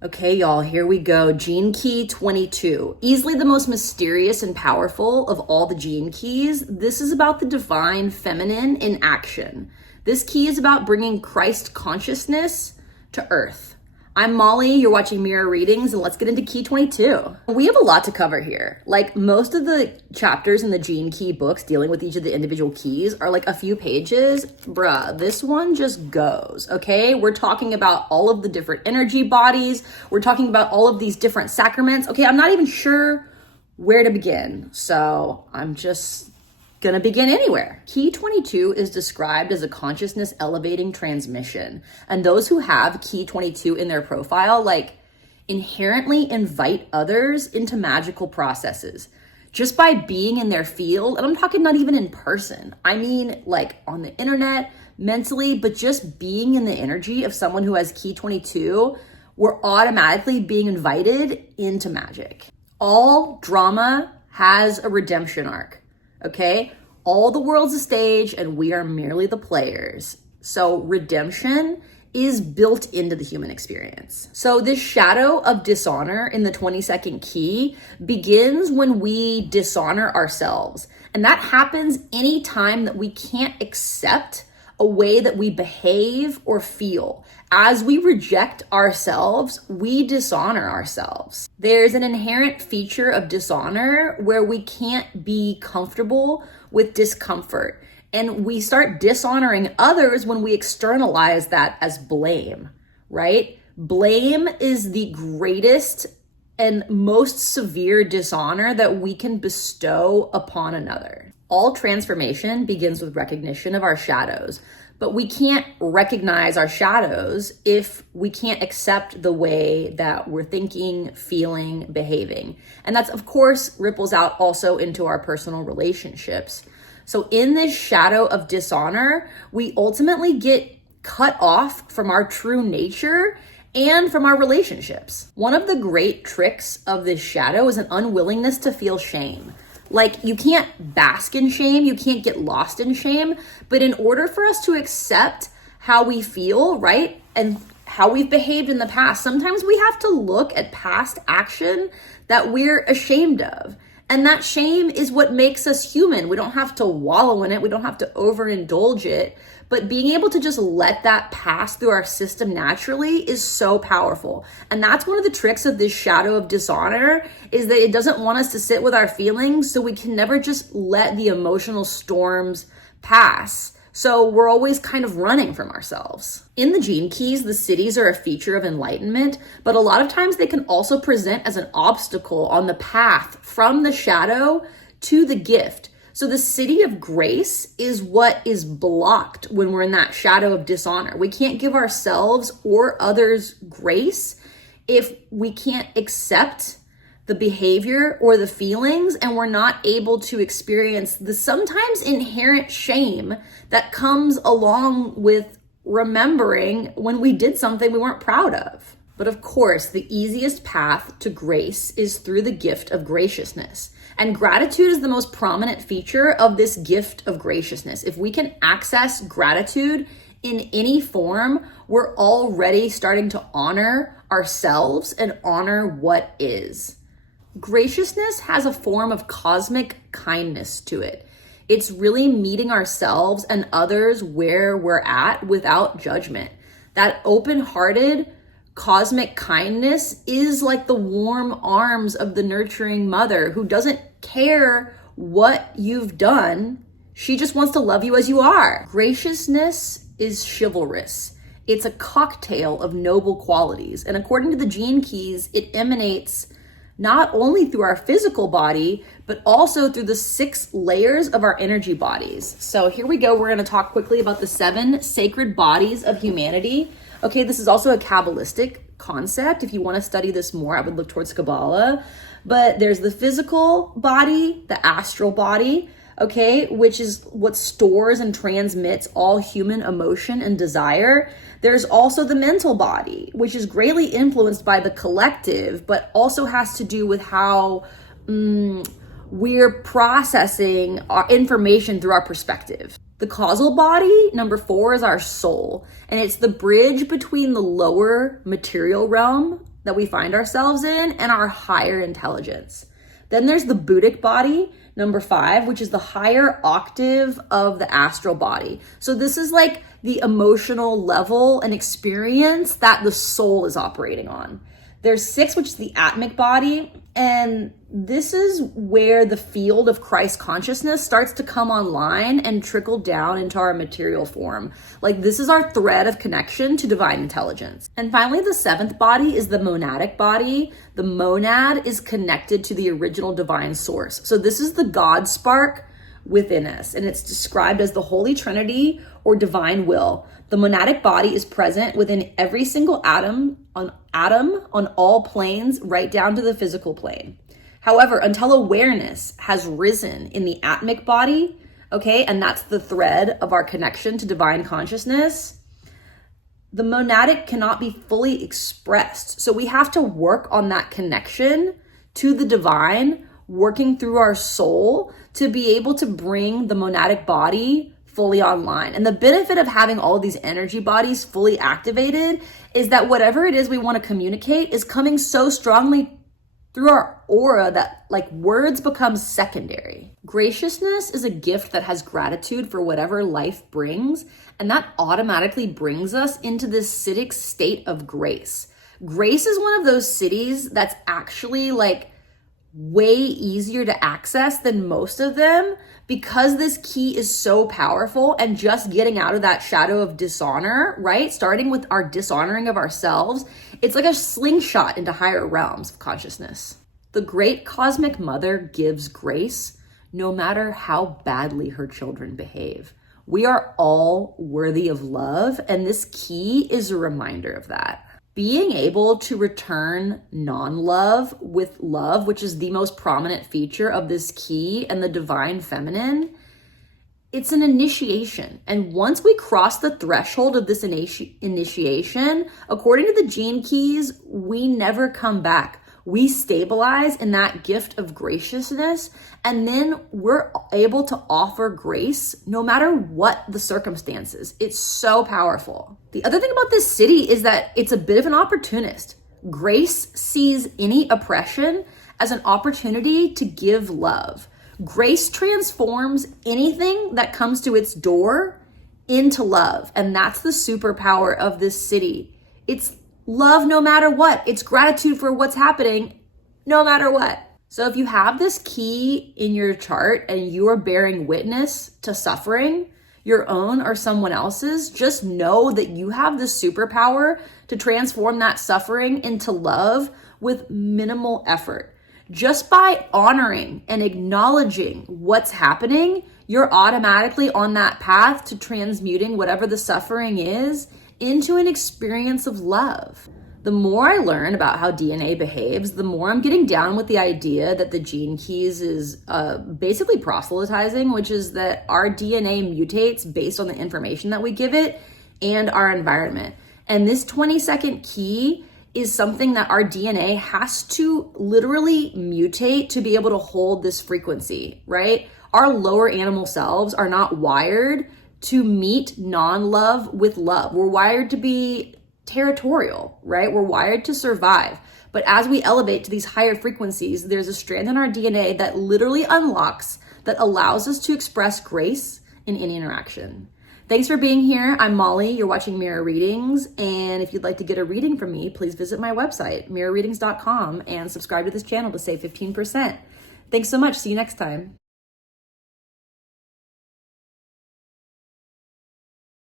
Okay, y'all, here we go. Gene key 22. Easily the most mysterious and powerful of all the gene keys. This is about the divine feminine in action. This key is about bringing Christ consciousness to earth. I'm Molly, you're watching Mirror Readings, and let's get into key 22. We have a lot to cover here. Like, most of the chapters in the gene key books dealing with each of the individual keys are like a few pages. Bruh, this one just goes, okay? We're talking about all of the different energy bodies. We're talking about all of these different sacraments. Okay, I'm not even sure where to begin, so I'm just gonna begin anywhere. Key 22 is described as a consciousness elevating transmission. And those who have key 22 in their profile, like, inherently invite others into magical processes just by being in their field. And I'm talking not even in person. I mean, like, on the internet, mentally, but just being in the energy of someone who has key 22, we're automatically being invited into magic. All drama has a redemption arc. Okay, all the world's a stage and we are merely the players. So redemption is built into the human experience. So this shadow of dishonor in the 22nd key begins when we dishonor ourselves. And that happens anytime that we can't accept a way that we behave or feel. As we reject ourselves, we dishonor ourselves. There's an inherent feature of dishonor where we can't be comfortable with discomfort. And we start dishonoring others when we externalize that as blame, right? Blame is the greatest and most severe dishonor that we can bestow upon another. All transformation begins with recognition of our shadows, but we can't recognize our shadows if we can't accept the way that we're thinking, feeling, behaving. And that's, of course, ripples out also into our personal relationships. So in this shadow of dishonor, we ultimately get cut off from our true nature and from our relationships. One of the great tricks of this shadow is an unwillingness to feel shame. Like, you can't bask in shame, you can't get lost in shame, but in order for us to accept how we feel, right, and how we've behaved in the past, sometimes we have to look at past action that we're ashamed of. And that shame is what makes us human. We don't have to wallow in it, we don't have to overindulge it, but being able to just let that pass through our system naturally is so powerful. And that's one of the tricks of this shadow of dishonor, is that it doesn't want us to sit with our feelings, so we can never just let the emotional storms pass. So we're always kind of running from ourselves. In the gene keys, the cities are a feature of enlightenment, but a lot of times they can also present as an obstacle on the path from the shadow to the gift. So the city of grace is what is blocked when we're in that shadow of dishonor. We can't give ourselves or others grace if we can't accept the behavior or the feelings, and we're not able to experience the sometimes inherent shame that comes along with remembering when we did something we weren't proud of. But of course, the easiest path to grace is through the gift of graciousness. And gratitude is the most prominent feature of this gift of graciousness. If we can access gratitude in any form, we're already starting to honor ourselves and honor what is. Graciousness has a form of cosmic kindness to it. It's really meeting ourselves and others where we're at without judgment. That open-hearted cosmic kindness is like the warm arms of the nurturing mother who doesn't care what you've done. She just wants to love you as you are. Graciousness is chivalrous. It's a cocktail of noble qualities. And according to the gene keys, it emanates not only through our physical body, but also through the 6 layers of our energy bodies. So here we go. We're going to talk quickly about the 7 sacred bodies of humanity. Okay, this is also a Kabbalistic concept. If you want to study this more, I would look towards Kabbalah. But there's the physical body, the astral body, okay, which is what stores and transmits all human emotion and desire. There's also the mental body, which is greatly influenced by the collective, but also has to do with how we're processing our information through our perspective. The causal body, number 4, is our soul, and it's the bridge between the lower material realm that we find ourselves in, and our higher intelligence. Then there's the Buddhic body, number 5, which is the higher octave of the astral body. So this is like the emotional level and experience that the soul is operating on. There's 6, which is the atmic body, and this is where the field of Christ consciousness starts to come online and trickle down into our material form. Like, this is our thread of connection to divine intelligence. And finally, the 7th body is the monadic body. The monad is connected to the original divine source. So this is the God spark within us, and it's described as the Holy Trinity or divine will. The monadic body is present within every single atom on all planes, right down to the physical plane. However, until awareness has risen in the atmic body, okay, and that's the thread of our connection to divine consciousness, the monadic cannot be fully expressed. So we have to work on that connection to the divine, working through our soul to be able to bring the monadic body fully online. And the benefit of having all of these energy bodies fully activated is that whatever it is we want to communicate is coming so strongly through our aura that like words become secondary. Graciousness is a gift that has gratitude for whatever life brings, and that automatically brings us into this Siddhic state of grace. Grace is one of those cities that's actually like way easier to access than most of them, because this key is so powerful, and just getting out of that shadow of dishonor, right? Starting with our dishonoring of ourselves, it's like a slingshot into higher realms of consciousness. The great cosmic mother gives grace no matter how badly her children behave. We are all worthy of love, and this key is a reminder of that. Being able to return non-love with love, which is the most prominent feature of this key and the divine feminine, it's an initiation. And once we cross the threshold of this initiation, according to the gene keys, we never come back. We stabilize in that gift of graciousness, and then we're able to offer grace no matter what the circumstances. It's so powerful. The other thing about this city is that it's a bit of an opportunist. Grace sees any oppression as an opportunity to give love. Grace transforms anything that comes to its door into love, and that's the superpower of this city. It's love no matter what. It's gratitude for what's happening no matter what. So if you have this key in your chart and you are bearing witness to suffering, your own or someone else's, just know that you have the superpower to transform that suffering into love with minimal effort. Just by honoring and acknowledging what's happening, you're automatically on that path to transmuting whatever the suffering is into an experience of love. The more I learn about how DNA behaves, the more I'm getting down with the idea that the gene keys is basically proselytizing, which is that our DNA mutates based on the information that we give it and our environment. And this 20-second key is something that our DNA has to literally mutate to be able to hold this frequency, right? Our lower animal selves are not wired to meet non-love with love. We're wired to be territorial, right? We're wired to survive. But as we elevate to these higher frequencies, there's a strand in our DNA that literally unlocks, that allows us to express grace in any interaction. Thanks for being here. I'm Molly. You're watching Mirror Readings. And if you'd like to get a reading from me, please visit my website, mirrorreadings.com, and subscribe to this channel to save 15%. Thanks so much. See you next time.